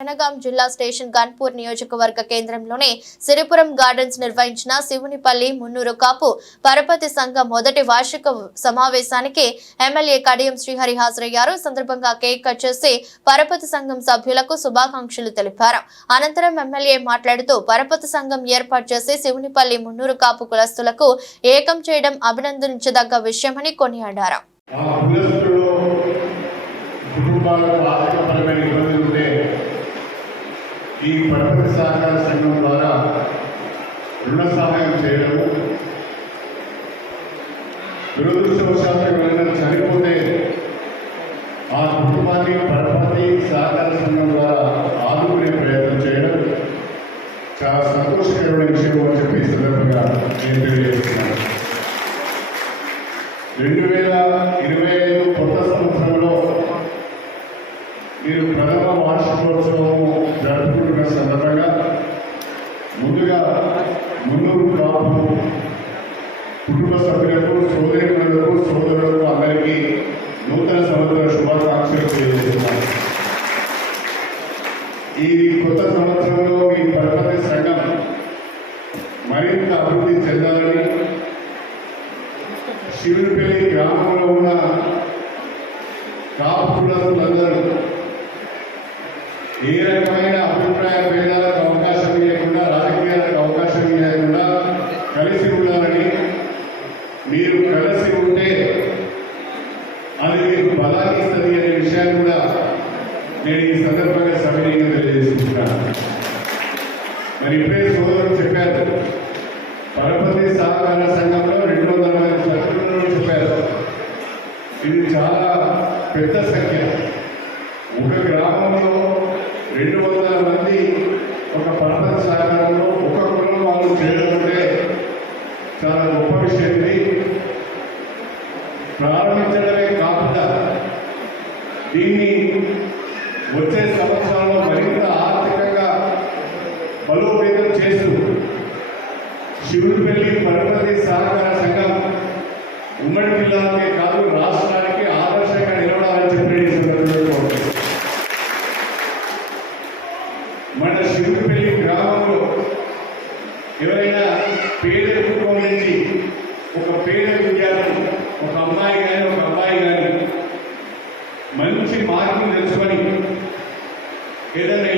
జనగాం జిల్లా స్టేషన్ గన్పూర్ నియోజకవర్గ కేంద్రంలోని సిరిపురం గార్డెన్స్ నిర్వహించిన శివునిపల్లి మున్నూరు కాపు పరపతి సంఘం మొదటి వార్షిక సమావేశానికి ఎమ్మెల్యే కడియం శ్రీహరి హాజరయ్యారు. సందర్భంగా కేక్ కట్ చేసి పరపతి సంఘం సభ్యులకు శుభాకాంక్షలు తెలిపారు. అనంతరం ఎమ్మెల్యే మాట్లాడుతూ పరపతి సంఘం ఏర్పాటు చేసి శివునిపల్లి మున్నూరు కాపు కులస్తులకు ఏకం చేయడం అభినందించదగ్గ విషయమని కొనియాడారు. ఈ పరపతి సహకార సంఘం ద్వారా రుణ సహాయం చేయడం, దురదృష్టవశాత్తు ఎవరైనా చనిపోతే ఆ కుటుంబాన్ని పరపతి సహకార సంఘం ద్వారా ఆదుకునే ప్రయత్నం చేయడం చాలా సంతోషకరమైన విషయం అని చెప్పి ఈ సందర్భంగా నేను తెలియజేస్తున్నాను. 2025 కొత్త సంవత్సరంలో మీరు ప్రథమ వార్షికోత్సవం జరుపుకుంటున్న సందర్భంగా ముందుగా మున్నూరు కాపు కుటుంబ సభ్యులకు, సోదరిమణులకు, సోదరులకు అందరికీ నూతన సంవత్సర శుభాకాంక్షలు తెలియజేస్తున్నాను. ఈ కొత్త సంవత్సరంలో మీ పరపతి సంఘం మరింత అభివృద్ధి చెందాలని, శివునిపల్లి గ్రామంలో ఉన్న కాపు కులస్తులందరూ ఏ రకమైన అభిప్రాయ భేదాలకు అవకాశం లేకుండా, రాజకీయాలకు అవకాశం లేకుండా కలిసి ఉండాలని, మీరు కలిసి ఉంటే అది మీకు బలాన్ని ఇస్తుంది అనే విషయాన్ని కూడా నేను ఈ సందర్భంగా సవినీయంగా తెలియజేస్తున్నాను. మరి ఇప్పుడే సోదరులు చెప్పారు, పరపతి సహకార సంఘంలో 200 సభ్యులను చెప్పారు. ఇది చాలా పెద్ద సంఖ్య. ఒక గ్రామంలో 200 మంది ఒక పరపతి సహకారంలో ఒక కులం వాళ్ళు చేయడం అంటే చాలా గొప్ప విషయం. ఇది ప్రారంభించడమే కాకుండా దీన్ని వచ్చే సంవత్సరాల్లో మరింత ఆర్థికంగా బలోపేతం చేస్తూ శివునిపల్లి పరపతి సహకార సంఘం ఉమ్మడి జిల్లాకే కాదు రాష్ట్రానికి ఆదర్శంగా నిలబడాలని చెప్పి మన శివునిపల్లి గ్రామంలో ఎవరైనా పేద కుటుంబం నుంచి ఒక పేద విద్యార్థి, ఒక అమ్మాయి కానీ ఒక అబ్బాయి కానీ మంచి మార్కులు తెలుసుకొని ఏదైనా